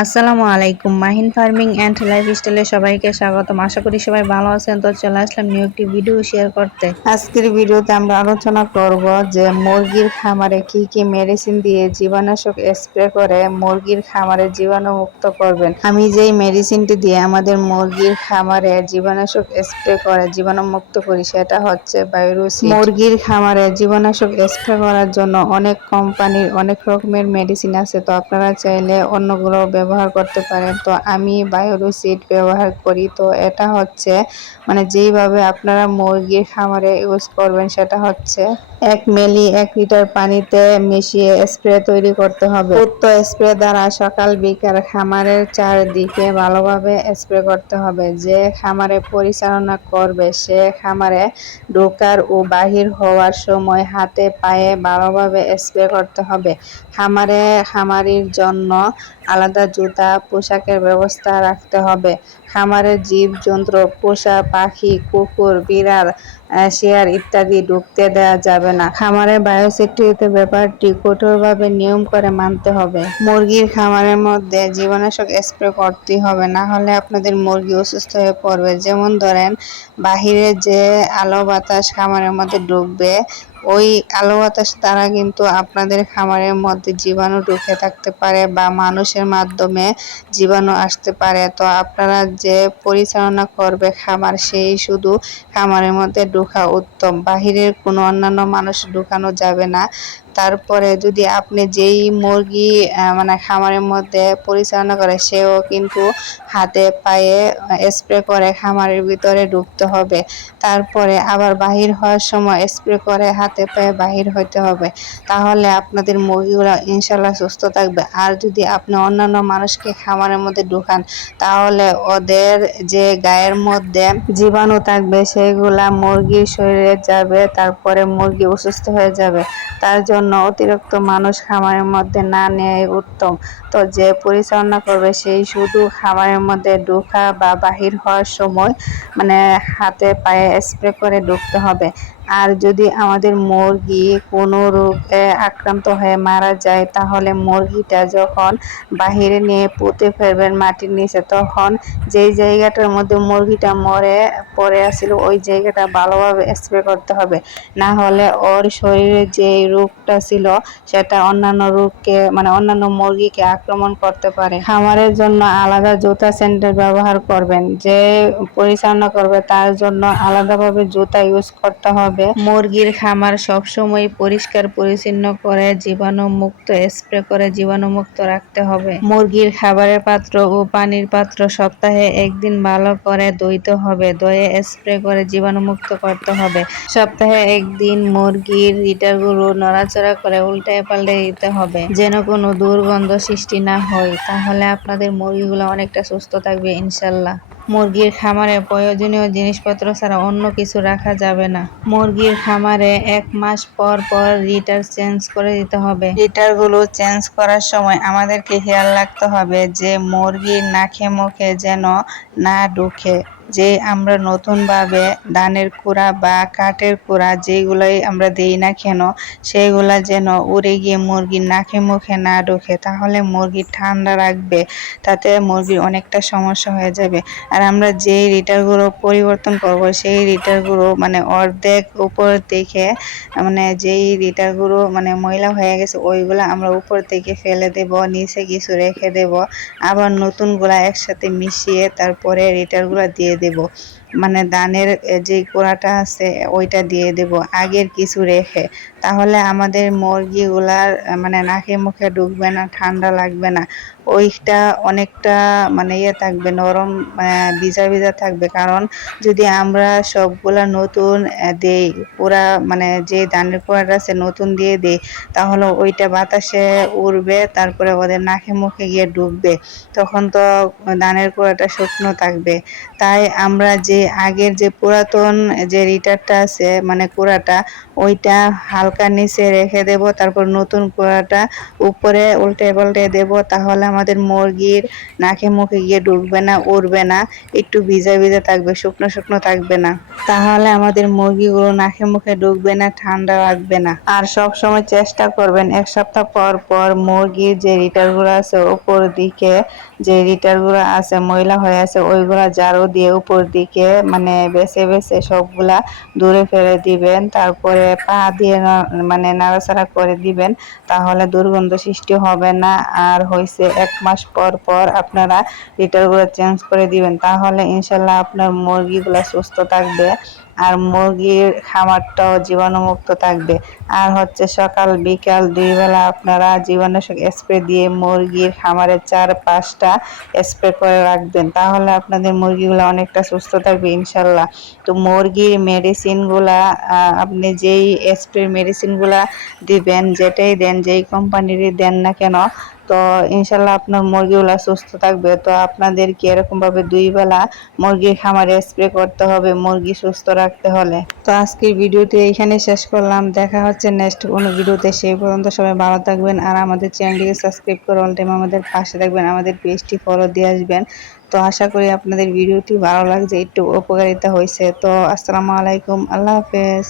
আসসালামু আলাইকুম। Mahin farming and লাইফস্টাইলে সবাইকে স্বাগতম। আশা করি সবাই ভালো আছেন। তো চলে আসলাম নিউ একটি ভিডিও শেয়ার করতে। আজকের ভিডিওতে আমরা আলোচনা করব যে মুরগির খামারে কি কি মেডিসিন দিয়ে জীবাণুনাশক স্প্রে করে মুরগির খামারে জীবাণুমুক্ত করবেন। আমি যেই মেডিসিনটি দিয়ে আমাদের মুরগির খামারে জীবাণুনাশক স্প্রে করে, জীবাণুমুক্ত করি, সেটা হচ্ছে বায়োরুসি মুরগির খামারে জীবাণুনাশক স্প্রে করার জন্য অনেক কোম্পানির অনেক রকমের মেডিসিন আছে। তো আপনারা চাইলে অন্যগুলো ব্যবহার করতে পারেন। তো আমি বায়োরুসিড ব্যবহার করি। তো এটা হচ্ছে মানে যেইভাবে আপনারা মুরগির খামারে ইউজ করবেন সেটা হচ্ছে এক মেলি এক লিটার পানিতে মিশিয়ে স্প্রে তৈরি করতে হবে। উক্ত স্প্রে দ্বারা সকাল, বিকাল খামারের চারদিকে ভালোভাবে স্প্রে করতে হবে। যে খামারে পরিচালনা করবে, সে খামারে ঢোকার ও বাহির হওয়ার সময় হাতে পায়ে ভালোভাবে স্প্রে করতে হবে। খামারে, খামারির জন্য আলাদা জুতা, পোশাকের ব্যবস্থা রাখতে হবে। খামারের জীবজন্তু, পোষা পাখি, কুকুর, বিড়াল শেয়ার ইত্যাদি ঢুকতে দেওয়া যাবে না। খামারে বায়োসিকিউরিটি ব্যাপারটি কঠোরভাবে নিয়ম করে মানতে হবে। মুরগির খামারের মধ্যে জীবাণুনাশক স্প্রে করতে হবে, না হলে আপনাদের মুরগি অসুস্থ হয়ে পড়বে। যেমন ধরেন, বাহিরে যে আলো বাতাস খামারের মধ্যে ঢুকবে ওই আলো বাতাস দ্বারা কিন্তু আপনাদের খামারের মধ্যে জীবাণু ঢুকে থাকতে পারে বা মানুষের মাধ্যমে জীবাণু আসতে পারে। তো আপনারা যে পরিচালনা করবে খামার, সেই শুধু খামারের মধ্যে ঢোকা উত্তম। বাহিরের কোনো অন্যান্য মানুষ ঢুকানো যাবে না। তারপরে যদি আপনি যেই মুরগি মানে খামারের মধ্যে পরিচালনা করে, সেও কিন্তু হাতে পায়ে স্প্রে করে খামারের ভিতরে ঢুকতে হবে। তারপরে আবার বাহির হওয়ার সময় স্প্রে করে হাতে পায়ে বাহির হতে হবে। তাহলে আপনাদের মুরগিগুলো ইনশাল্লাহ সুস্থ থাকবে। আর যদি আপনি অন্যান্য মানুষকে খামারের মধ্যে ঢুকান, তাহলে ওদের যে গায়ের মধ্যে জীবাণু থাকবে, সেগুলা মুরগির শরীরে যাবে, তারপরে মুরগি অসুস্থ হয়ে যাবে। তার জন্য অতিরিক্ত মানুষ খামারের মধ্যে না নেয় উত্তম। তো যে পরিচালনা করবে সেই শুধু খামারের মধ্যে ঢোকা বা বাহির হওয়ার সময় মানে হাতে পায়ে স্প্রে করে ঢুকতে হবে। আর যদি আমাদের মুরগি কোনো রোগে আক্রান্ত হয়ে মারা যায়, তাহলে মুরগিটা যখন বাহিরে নিয়ে পুঁতে ফেলবেন মাটির নিচে, তখন যেই জায়গাটার মধ্যে মুরগিটা মরে, পড়ে আসছিল ওই জায়গাটা ভালোভাবে স্প্রে করতে হবে। না হলে ওর শরীরে যে রোগটা ছিল, সেটা অন্যান্য রোগকে মানে অন্যান্য মুরগিকে আক্রমণ করতে পারে। খামারের জন্য আলাদা জুতা সেন্টার ব্যবহার করবেন। যে পরিচালনা করবে, তার জন্য আলাদাভাবে জুতা ইউজ করতে হবে। মুরগির খামার সবসময় পরিষ্কার, পরিচ্ছন্ন করে জীবাণু মুক্ত স্প্রে করে জীবাণু মুক্ত রাখতে হবে। মুরগির খাবারের পাত্র ও পানির পাত্র সপ্তাহে একদিন ভালো করে ধুইতে হবে, ধুয়ে স্প্রে করে জীবাণু মুক্ত করতে হবে। সপ্তাহে একদিন মুরগির লিটারগুলো নড়াচড়া করে উল্টায় পাল্টে দিতে হবে, যেন কোনো দুর্গন্ধ সৃষ্টি না হয়। তাহলে আপনাদের মুরগিগুলো অনেকটা সুস্থ থাকবে, ইনশাল্লাহ। মুরগির খামারে প্রয়োজনীয় জিনিসপত্র ছাড়া অন্য কিছু রাখা যাবে না। মুরগির খামারে এক মাস পর পর লিটার চেঞ্জ করে দিতে হবে। লিটারগুলো চেঞ্জ করার সময় আমাদেরকে খেয়াল রাখতে হবে যে মুরগির নাকে মুখে যেন না ঢুকে। যে আমরা নতুনভাবে ধানের কুড়া বা কাঠের কুড়া যেগুলোই আমরা দেই না কেন সেইগুলা যেন উড়ে গিয়ে মুরগির নাকে মুখে না ঢোকে, তাহলে মুরগি ঠান্ডা রাখবে, তাতে মুরগির অনেকটা সমস্যা হয়ে যাবে। আর আমরা যেই রিটারগুলো পরিবর্তন করব, সেই রিটারগুলো মানে অর্ধেক উপর থেকে মানে যেই রিটারগুলো মানে ময়লা হয়ে গেছে, ওইগুলো আমরা উপর থেকে ফেলে দেব, নিচে কিছু রেখে দেব, আবার নতুনগুলা একসাথে মিশিয়ে তারপরে রিটারগুলো দিয়ে দেব। মানে দানের যে কোড়াটা আছে, ওইটা দিয়ে দেব। আগের কিছু রেখে। তাহলে আমাদের মুরগিগুলার মানে নাকে মুখে ঢুকবে না, ঠান্ডা লাগবে না। ওইটা অনেকটা মানে ইয়ে থাকবে, নরম ভিজা ভিজা থাকবে। কারণ যদি আমরা সবগুলা নতুন দেই, পুরা মানে যে ধানের কোড়াটা আছে, নতুন দিয়ে দিই, তাহলে ওইটা বাতাসে উড়বে, তারপরে ওদের নাকে মুখে গিয়ে ঢুকবে। তখন তো দানের কোড়াটা শুকনো থাকবে। তাই আমরা যে আগের যে পুরাতন যে রিটারটা আছে মানে কুড়াটা, ওইটা হালকা নিচে রেখে দেব, তারপর নতুন কুড়াটা উপরে উল্টে পাল্টে দেব, তাহলে আমাদের মুরগির নাকে মুখে গিয়ে ঢুকবে না, উড়বে না, একটু ভিজা ভিজা থাকবে, শুকনো শুকনো থাকবে না। তাহলে আমাদের মুরগিগুলো নাকে মুখে ঢুকবে না, ঠান্ডা লাগবে না। আর সব সময় চেষ্টা করবেন, এক সপ্তাহ পর পর মুরগির যে রিটারগুলো আছে উপর দিকে, যে রিটারগুলো আছে, ময়লা হয়ে আছে, ওইগুলা ঝাড়ু দিয়ে উপর দিকে মানে বেছে বেছে সবগুলা দূরে ফেলে দিবেন, তারপরে পা দিয়ে মানে নাড়াচাড়া করে দিবেন, তাহলে দুর্গন্ধ সৃষ্টি হবে না। আর হয়েছে এক মাস পর পর আপনারা লিটারগুলো চেঞ্জ করে দিবেন, তাহলে ইনশাল্লাহ আপনার মুরগিগুলো সুস্থ থাকবে। আর মুরগির খামারটাও জীবাণুমুক্ত থাকবে। আর হচ্ছে সকাল, বিকাল দুই বেলা আপনারা জীবাণুনাশক স্প্রে দিয়ে মুরগির খামারের চার পাঁচটা স্প্রে করে রাখবেন। তাহলে আপনাদের মুরগিগুলো অনেকটা সুস্থ থাকবে ইনশাল্লাহ। তো মুরগির মেডিসিনগুলা আপনি যেই স্প্রে মেডিসিনগুলা দিবেন, যেটাই দেন, যেই কোম্পানিরই দেন না কেন তো ইনশাল্লাহ আপনার মুরগিগুলা সুস্থ থাকবে। তো আপনাদেরকে এরকমভাবে দুই বেলা মুরগির খামারে স্প্রে করতে হবে, মুরগি সুস্থ রাখতে হলে। তো আজকের ভিডিওটি এখানে শেষ করলাম। দেখা হচ্ছে নেক্সট কোনো ভিডিওতে। সেই পর্যন্ত সবাই ভালো থাকবেন আর আমাদের চ্যানেলটিকে সাবস্ক্রাইব করে অল টাইম আমাদের পাশে থাকবেন, আমাদের পেজটি ফলো দিয়ে আসবেন। তো আশা করি আপনাদের ভিডিওটি ভালো লাগছে, একটু উপকারিতা হয়েছে। তো আসসালামু আলাইকুম, আল্লাহ হাফেজ।